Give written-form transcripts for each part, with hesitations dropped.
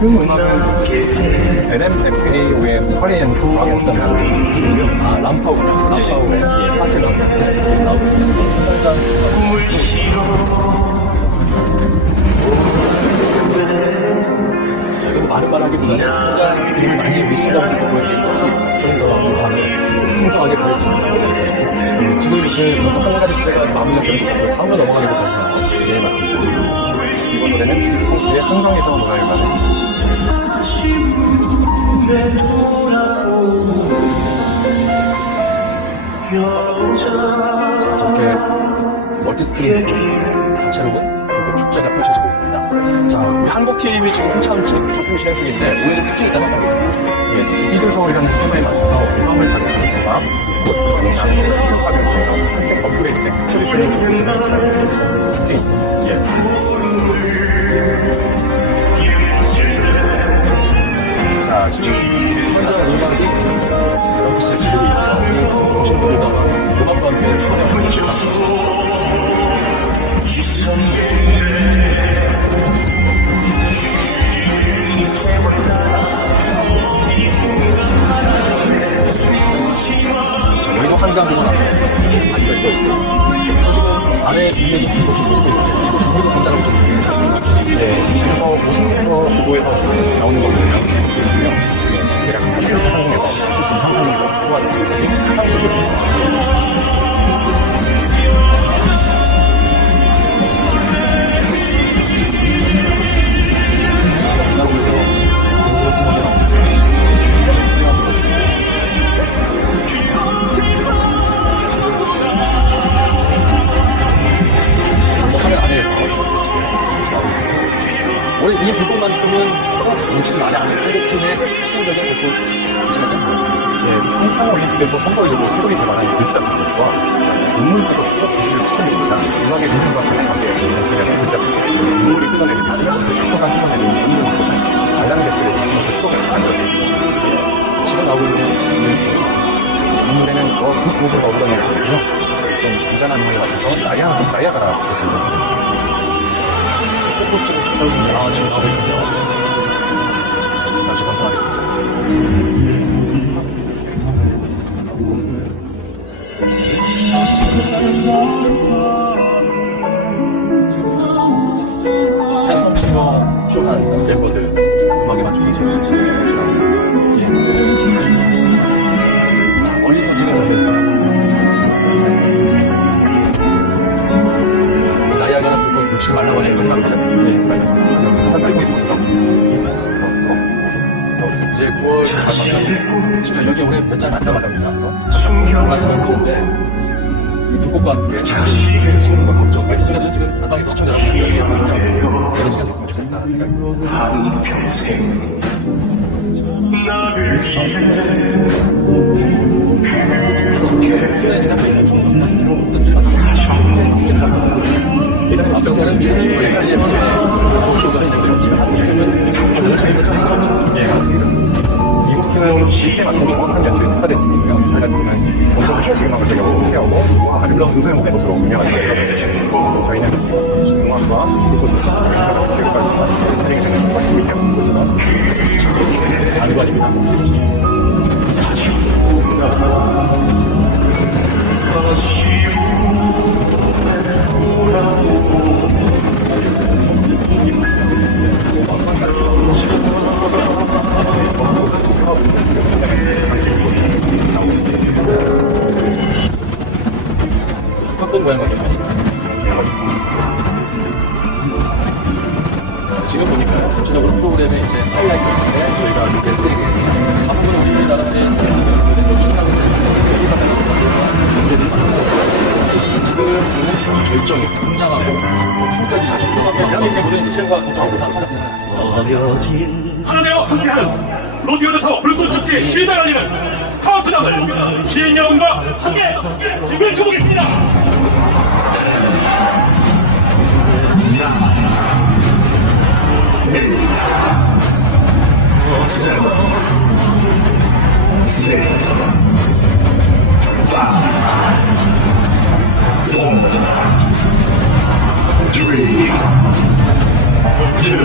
그 음악은 NMFA with Korean Food 아, 람파우구나. 람파우의 파트너 나오고 있습니다. 이건 말을 하기보다는 혼자 그림을 많이 우리 시청자분들께 보여드리는 것이 조금 더 감을 풍성하게 보일 수 있는 상황이었습니다. 지금 이제 한 가지 주제가 마무리가 되는 것 같고요. 다음으로 넘어가는 것 같아요. 네, 맞습니다. 이번 노래는 홍씨의 한강에서 노래를 가는 저렇게 멀티스크린 다채로운 불꽃 축제가 펼쳐지고 있습니다. 자, 우리 한국TV 지금 한참 작품 시작 중인데 오늘 좀 특징이 있다는 말이 있습니다. 예, 이들서울이라는 테마에 맞춰서 음악을 자극하는 음악, 꽃, 영상, 수업하기 위해서 한층 업그레이드된 스토리텔링 프로그램을 특징이 자, 지금 현재 음악이 여러 씨의 기록이 있고 보시는 분들도 음악과 함께 화려한 시를 감상하셨습니다. 여기도 한강공원 앞에 많이 열려 있고 지금 안에 위에서 불꽃이 켜지고 있는데 지금 불꽃도 된다고 좀 들립니다. 네, 그래서 50m 고도에서 나오는 것을 제가 지금 보고 있으며 대략 80m 상공에서 10분 상상에서 호환되는 것이 가상적인 것입니다. 원래 이 불꽃만큼은 뭉치지 말아야 하는 한국팀의 핵심적인 보수 주제가 되는 것 같습니다. 네, 평창올림픽에서 선보이려고 세월이 개발한 글자 불꽃과 눈물 불꽃으로 보시기를 추천드립니다. 음악의 리듬과 가사에 맞게 연출된 글자 불꽃, 눈물이 흘러내리듯이 10초간 흘러내리는 눈물 불꽃은 관람객들의 눈치에서 추억을 만들어내는 것입니다. 지금 나오고 있는 주제는 이 노래는 더 굿곡을 어우러내는 거고요. 좀 잔잔한 음악에 맞춰서 나야가라 불꽃을 연출됩니다. 꽃 지금 좀 떨어집니다. 아, 지금 가고 있군요. 잠시 감상하겠습니다. 한성씨와 출한 멤버들 음악에 맞춰서 지금 자, 멀리서 찍은 장면입니다. 나야가라 불꽃 놓치지 말라고 하신 거 생각하면 항상 날고 있는 모습이라고 이제 9월 가서는 진짜 여기 올해 몇 장 안 남았습니다. 많이 남았는데 이 불꽃과 함께 지금 뭐 걱정 많이 시간은 지금 안방에서 시청자 여러분들 위해서 굉장히 계속 시간 수 있으면 좋겠다는 생각입니다. 예전에 앞서서는 미국의 관리팀의 쇼가 진행되었고 지금 한국팀은 열심히서 진행하고 예, 맞습니다. 미국팀은 이렇게 맞춘 정확한 연출이 특화된 팀이고요. 한국팀은 먼저 클래식 음악을 되게 해오고 아름다운 음성의 곳으로 운영하는 저희는 음악과 불꽃을 연출하고 지금까지 촬영이 되는 관심이 되는 곳으로 장관입니다. 어떤 모양을 많이 지금 보니까 전체적으로 프로그램의 이제 하이라이트인데 저희가 이제 해드리겠습니다. 앞으로 우리나라의 모델로 신나고 지금 결정이 굉장하고 총까지 자주 대한민국의 모든 시행과 공부하고 다 하셨습니다. 하나되어 함께하는 로디오드 타워 불꽃축제 시대 열리는 카운트다운을 신여운과 함께 외쳐보겠습니다. Three, two,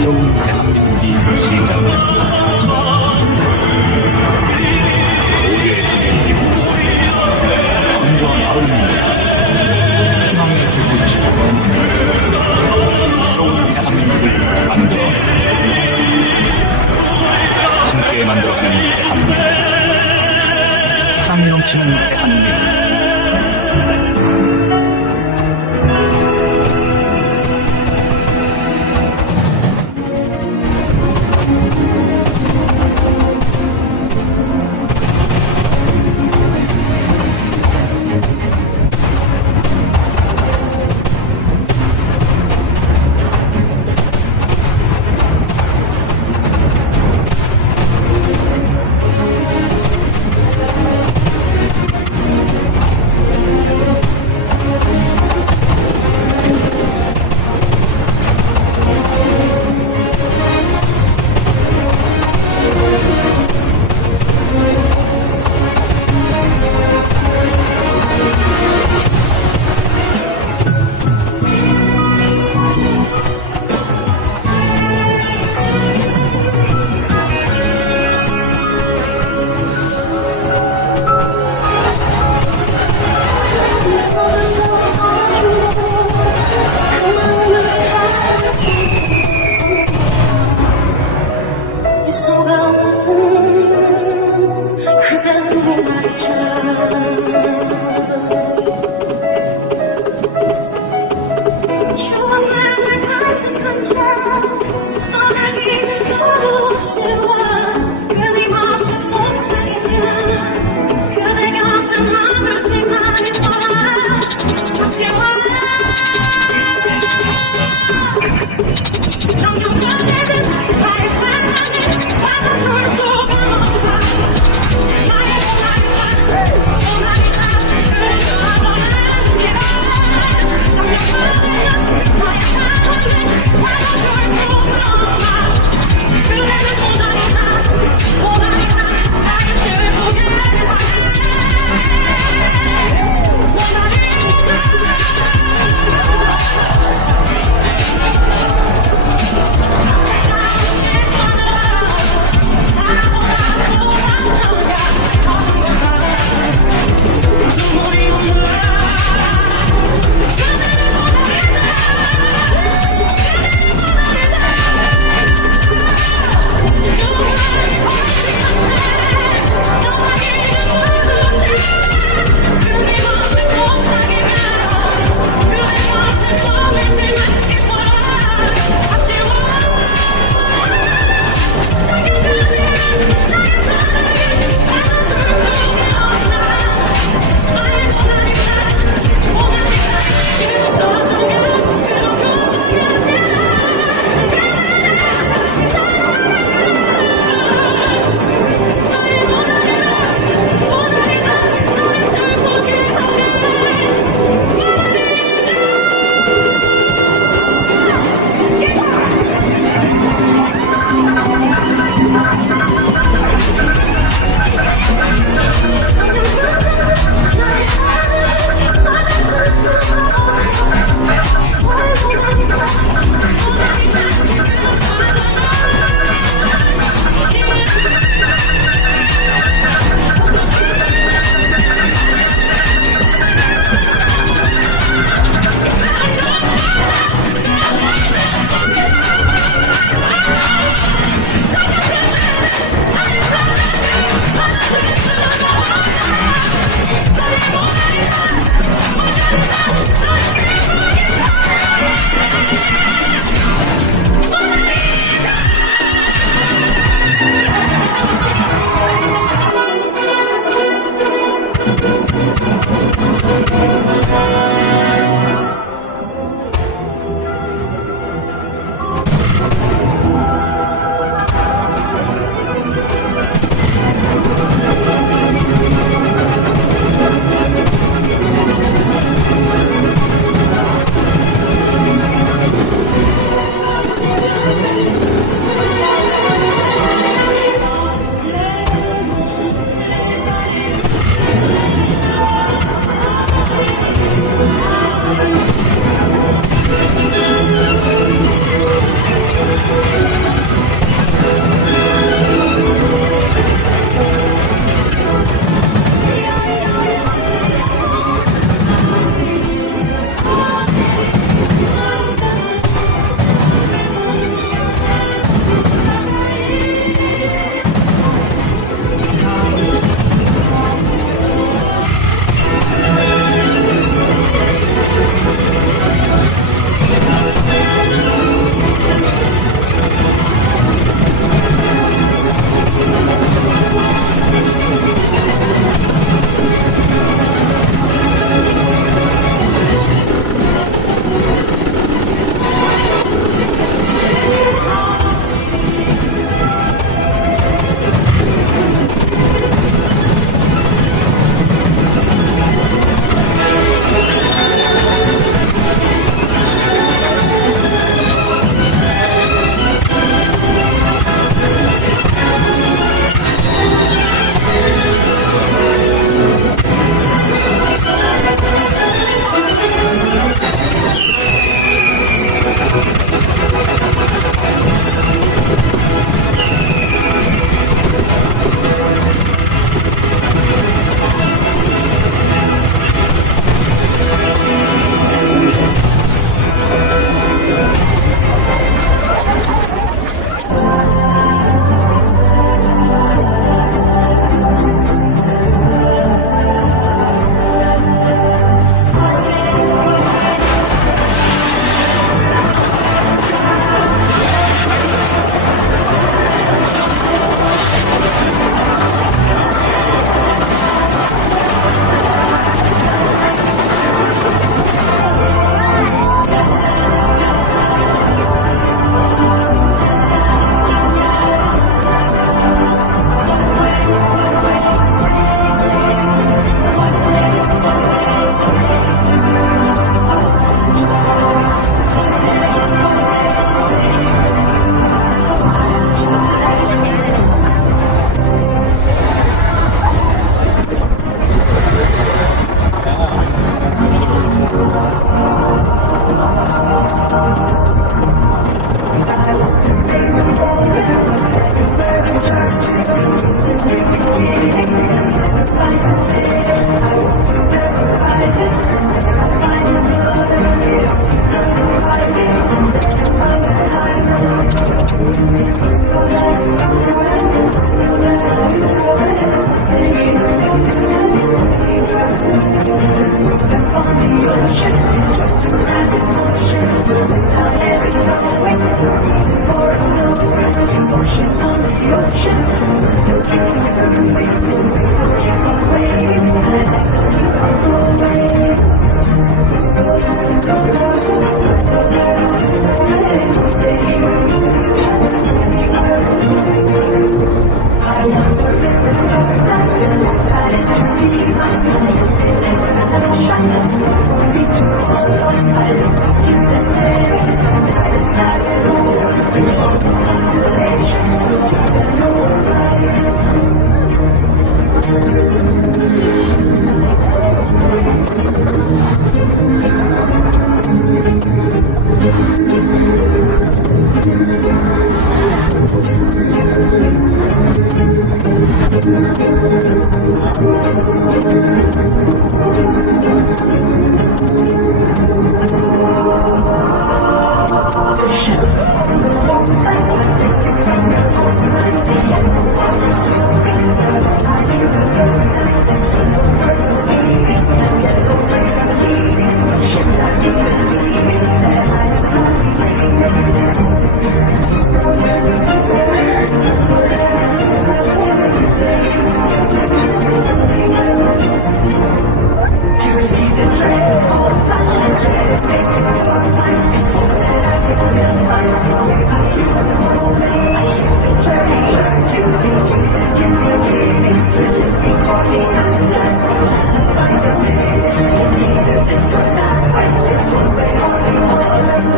새로운 대한민국이 시작됩니다. 우리의 힘, 강과 아름다운 희망의 불꽃이 새로운 대한민국을 만들어 함께 만들어가는 대한민국, 사랑이 넘치는 대한민국.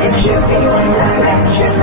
It should be your direction.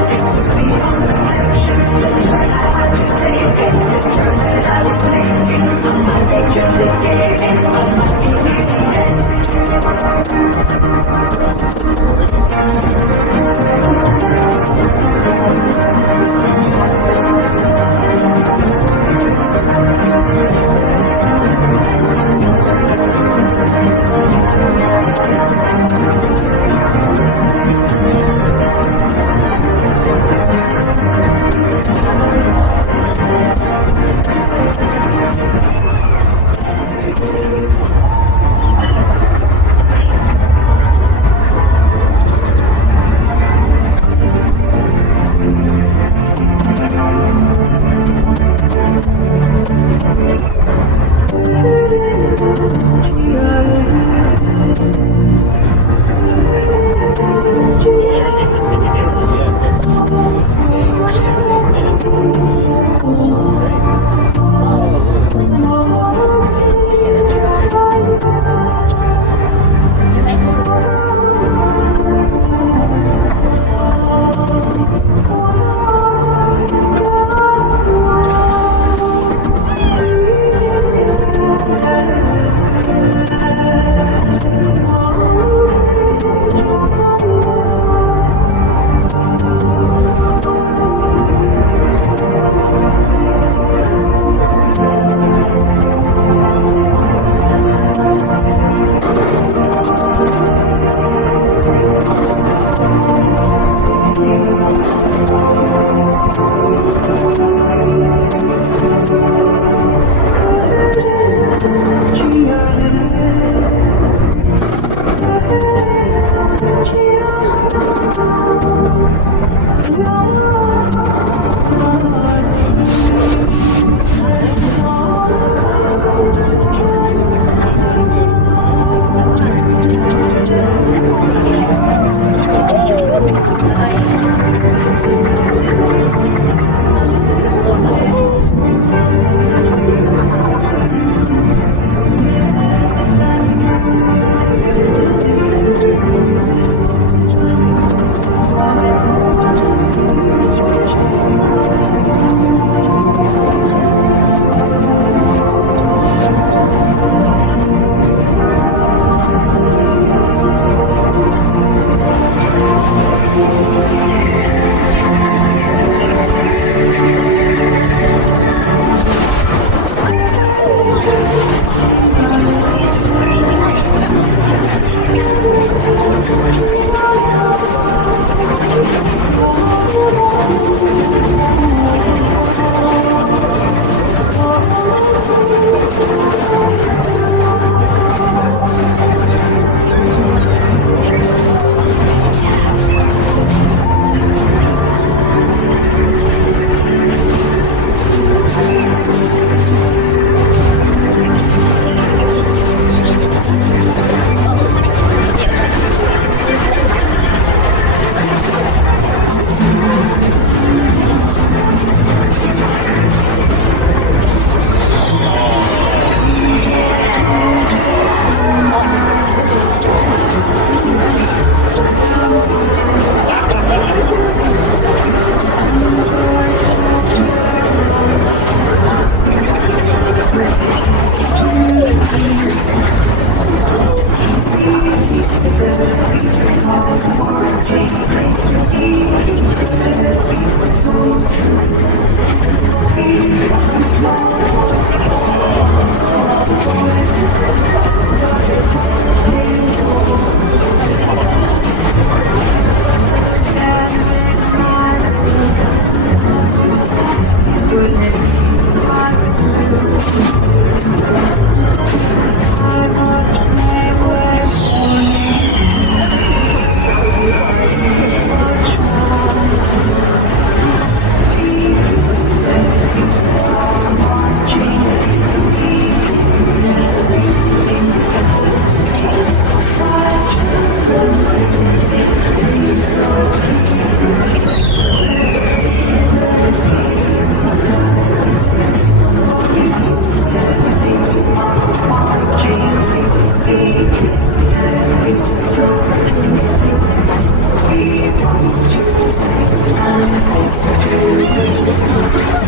것 같습니다.